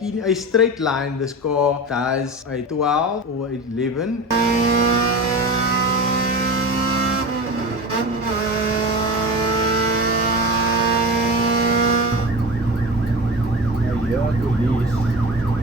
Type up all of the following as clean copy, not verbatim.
in a straight line, this car does a 12 or 11.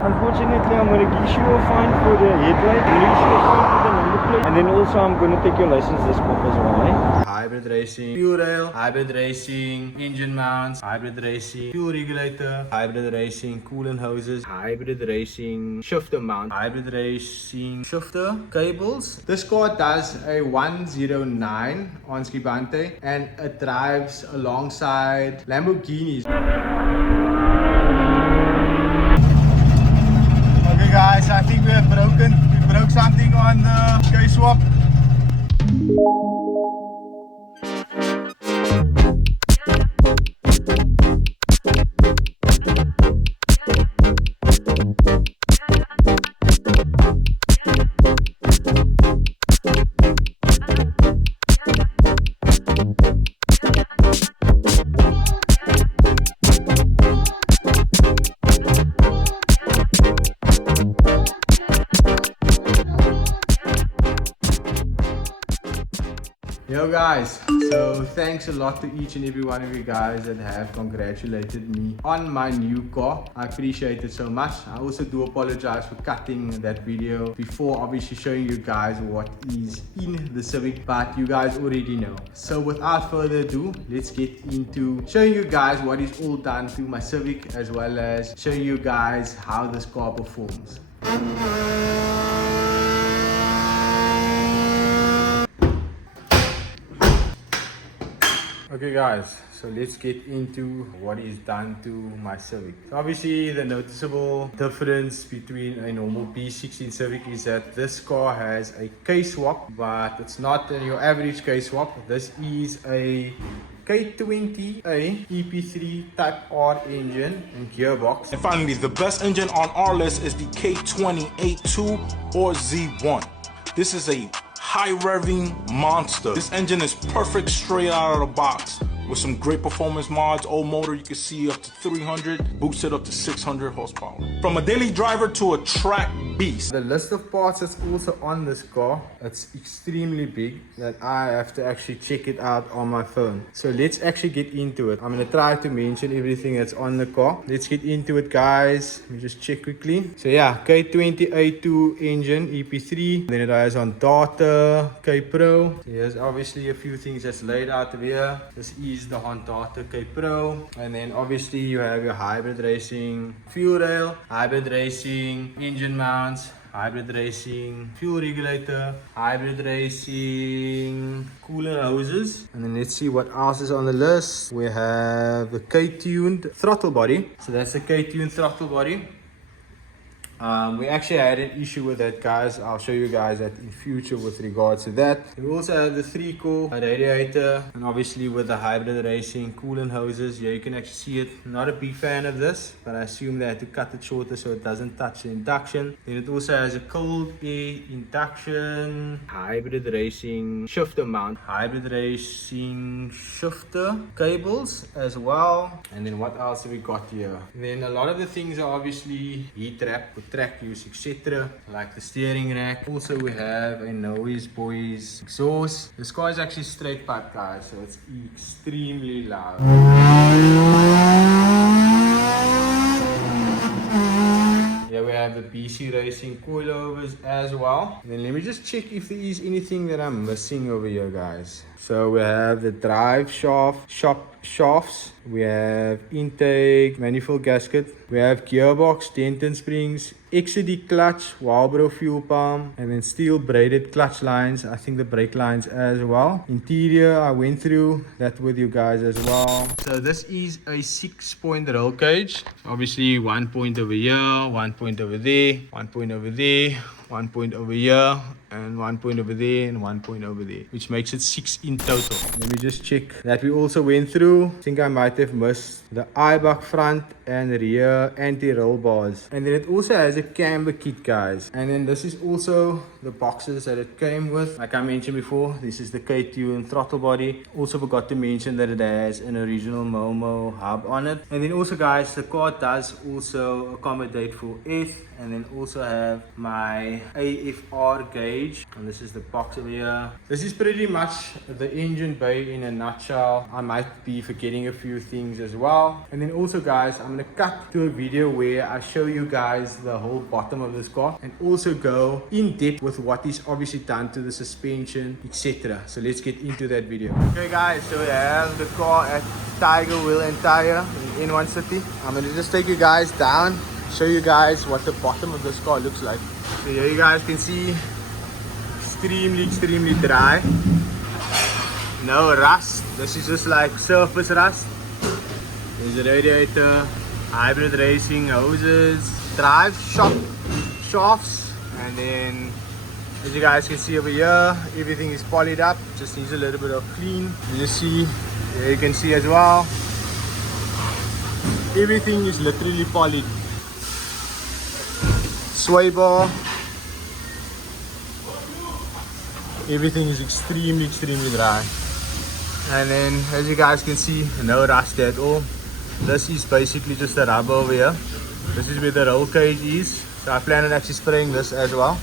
Unfortunately, I'm going to issue a fine for the headlight, I'm going to issue a fine for the number plate, and then also I'm going to take your license this month as well, eh? Hybrid racing, fuel rail, hybrid racing, engine mounts, hybrid racing, fuel regulator, hybrid racing, coolant hoses, hybrid racing, shifter mount, hybrid racing, shifter cables. This car does a 109 on Skibante and it drives alongside Lamborghinis. Okay guys, I think we broke something on the K-swap. Yo guys, so thanks a lot to each and every one of you guys that have congratulated me on my new car. I appreciate it so much. I also do apologize for cutting that video before obviously showing you guys what is in the Civic, but you guys already know. So without further ado, let's get into showing you guys what is all done to my Civic, as well as showing you guys how this car performs. Okay guys, so let's get into what is done to my Civic. Obviously the noticeable difference between a normal B16 Civic is that this car has a K-swap, but it's not your average K-swap. This is a K20 EP3 Type R engine and gearbox. And finally, the best engine on our list is the K20 A2 or Z1. This is a high revving monster. This engine is perfect straight out of the box with some great performance mods. Old motor, you can see up to 300, boosted up to 600 horsepower. From a daily driver to a track beast. The list of parts that's also on this car, it's extremely big that I have to actually check it out on my phone. So let's actually get into it. I'm going to try to mention everything that's on the car. Let's get into it guys. Let me just check quickly. So yeah, K20 A2 engine EP3. Then it has on data K Pro. So here's obviously a few things that's laid out here. This is the Honda K Pro, and then obviously you have your hybrid racing fuel rail, hybrid racing engine mounts, hybrid racing fuel regulator, hybrid racing coolant hoses, and then let's see what else is on the list. We have the K-tuned throttle body. So that's the K-tuned throttle body. We actually had an issue with that guys. I'll show you guys that in future with regards to that. We also have the 3-core radiator, and obviously with the hybrid racing coolant hoses. Yeah, you can actually see it. Not a big fan of this, but I assume they had to cut it shorter so it doesn't touch the induction. Then it also has a cold air induction, hybrid racing shifter mount, hybrid racing shifter cables as well. And then what else have we got here? And then a lot of the things are obviously heat wrap, track use, etc., like the steering rack. Also we have a Noise Boys exhaust. This car is actually straight pipe guys, so it's extremely loud. Yeah, we have the BC Racing coilovers as well. And then let me just check if there is anything that I'm missing over here guys. So we have the drive shafts, we have intake, manifold gasket, we have gearbox, dentin springs, XCD clutch, Walbro fuel pump, and then steel braided clutch lines, I think the brake lines as well. Interior, I went through that with you guys as well. So this is a 6-point roll cage. Obviously 1 point over here, 1 point over there, 1 point over there, 1 point over here, and 1 point over there, and 1 point over there, which makes it 6 in total. Let me just check that we also went through. I think I might have missed the IBOC front and rear anti-roll bars. And then it also has a camber kit, guys. And then this is also the boxes that it came with. Like I mentioned before, this is the K20 throttle body. Also forgot to mention that it has an original Momo hub on it. And then also, guys, the car does also accommodate for F, and then also have my AFR gauge, and this is the box over here. This is pretty much the engine bay in a nutshell. I might be forgetting a few things as well. And then also, guys, I'm gonna cut to a video where I show you guys the whole bottom of this car and also go in depth with what is obviously done to the suspension, etc. So let's get into that video. Okay, guys, so we have the car at Tiger Wheel and Tire in N1 City. I'm gonna just take you guys down, show you guys what the bottom of this car looks like. So here you guys can see extremely dry, no rust. This is just like surface rust. There's a radiator, hybrid racing hoses, drive shafts, and then as you guys can see over here, everything is polished up, just needs a little bit of clean. You just see, there you can see as well, everything is literally polished. Sway bar, everything is extremely dry. And then as you guys can see, no rust at all. This is basically just a rubber over here. This is where the roll cage is, so I plan on actually spraying this as well.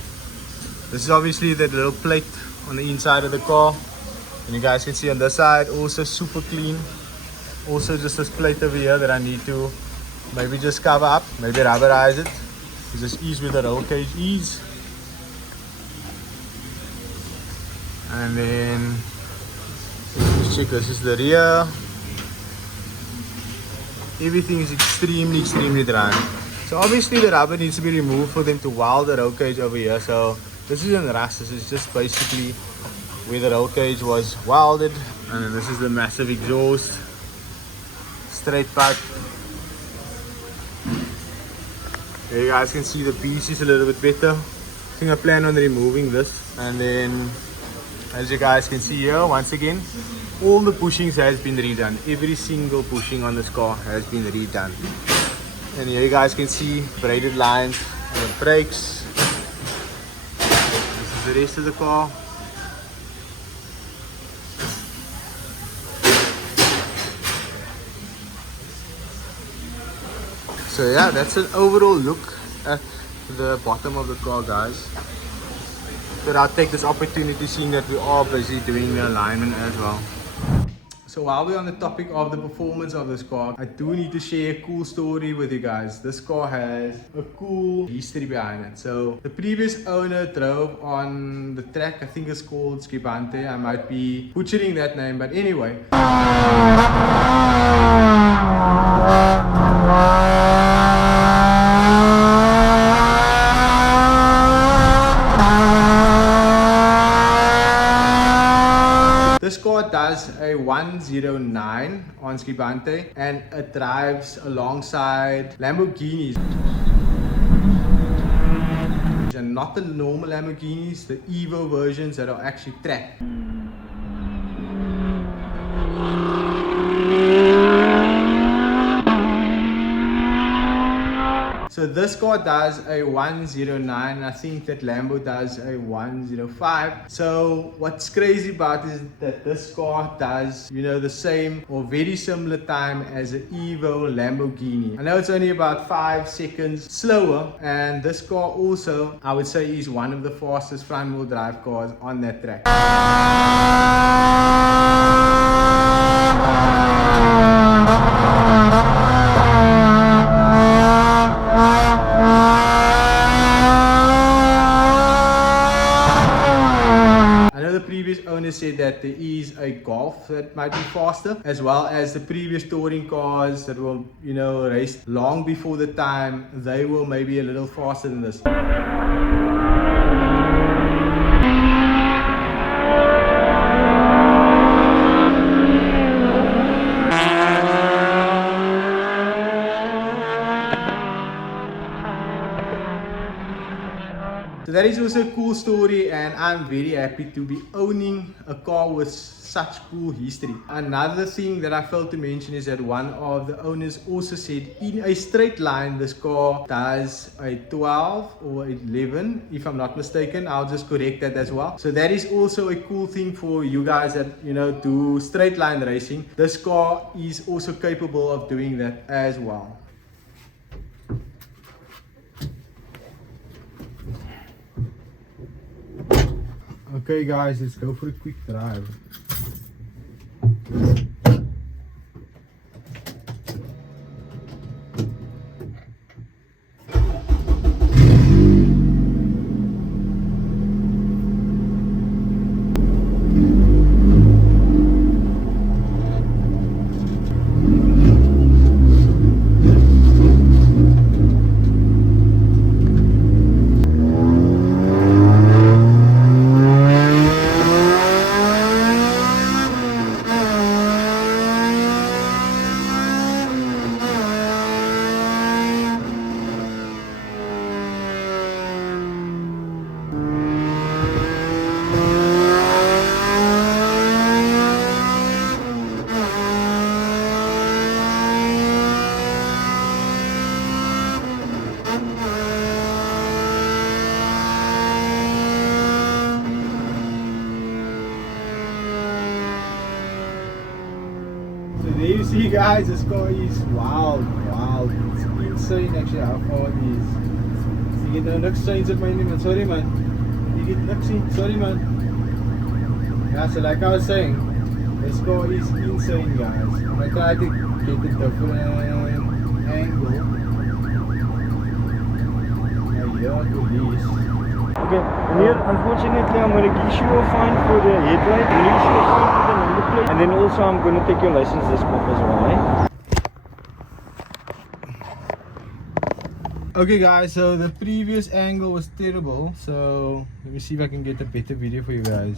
This is obviously that little plate on the inside of the car, and you guys can see on this side also super clean. Also just this plate over here that I need to maybe just cover up, maybe rubberize it. This is where the roll cage is. And then let's check, this is the rear. Everything is extremely dry. So obviously the rubber needs to be removed for them to weld the roll cage over here. So this isn't rust, this is just basically where the roll cage was welded. And then this is the massive exhaust, straight pipe. There you guys can see the piece is a little bit better. I think I plan on removing this. And then as you guys can see here, once again, all the bushings has been redone. Every single bushing on this car has been redone. And here you guys can see braided lines on the brakes. This is the rest of the car. So yeah, that's an overall look at the bottom of the car, guys. But I'll take this opportunity, seeing that we are busy doing the alignment as well. So while we're on the topic of the performance of this car, I do need to share a cool story with you guys. This car has a cool history behind it. So the previous owner drove on the track, I think it's called Skibante. I might be butchering that name, but anyway. This car does a 109 on Skibante, and it drives alongside Lamborghinis. And not the normal Lamborghinis, the Evo versions that are actually tracked. So this car does a 109, and I think that Lambo does a 105. So what's crazy about is that this car does, you know, the same or very similar time as an Evo Lamborghini. I know it's only about 5 seconds slower, and this car also, I would say, is one of the fastest front wheel drive cars on that track. Owner said that there is a Golf that might be faster, as well as the previous touring cars that will, you know, race long before the time. They were maybe a little faster than this. So that is also a cool story, and I'm very happy to be owning a car with such cool history. Another thing that I failed to mention is that one of the owners also said in a straight line this car does a 12 or 11 if I'm not mistaken. I'll just correct that as well. So that is also a cool thing for you guys that do straight line racing. This car is also capable of doing that as well. Okay guys, let's go for a quick drive. So there you see guys, this car is wild. It's insane actually how far it is. So you get no niks signs op my nie man, sorry man. You get niks in, sorry man. Yeah, so like I was saying, this car is insane guys. I'm gonna try to get a different angle. Yeah, police. Okay, and here unfortunately I'm going to issue a fine for the headlight, I'm going to issue a fine for the number plate, and then also I'm going to take your license disc off as well, eh? Okay guys, so the previous angle was terrible, so let me see if I can get a better video for you guys.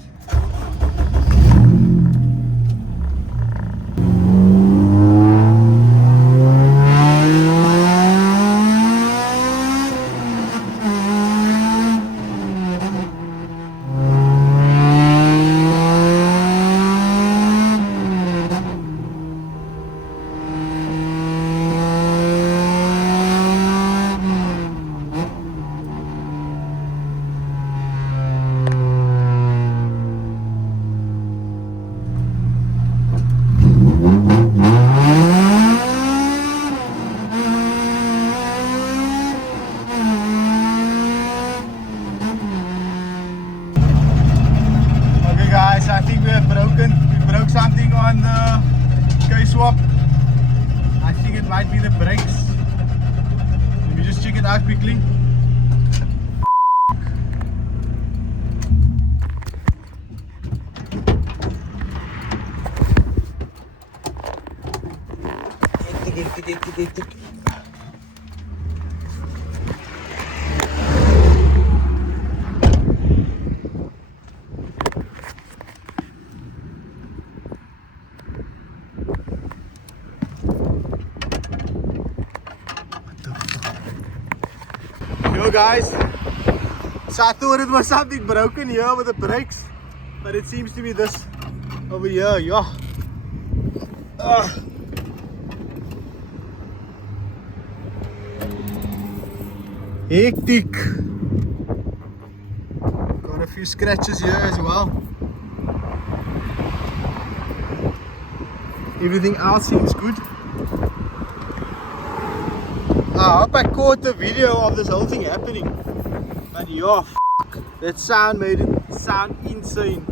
I think we broke something on the K-swap. I think it might be the brakes. Let me just check it out quickly. Yo guys, so I thought it was something broken here with the brakes, but it seems to be this over here, yeah. Hectic. Got a few scratches here as well. Everything else seems good. I hope I caught the video of this whole thing happening. But yeah, that sound made it sound insane.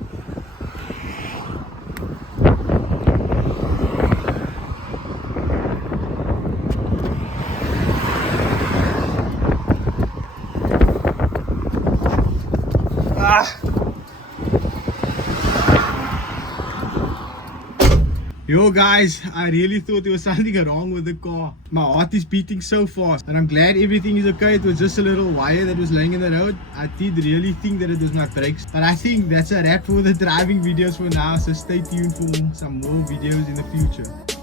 Yo guys, I really thought there was something wrong with the car. My heart is beating so fast, and I'm glad everything is okay. It was just a little wire that was laying in the road. I did really think that it was my brakes, but I think that's a wrap for the driving videos for now, so stay tuned for some more videos in the future.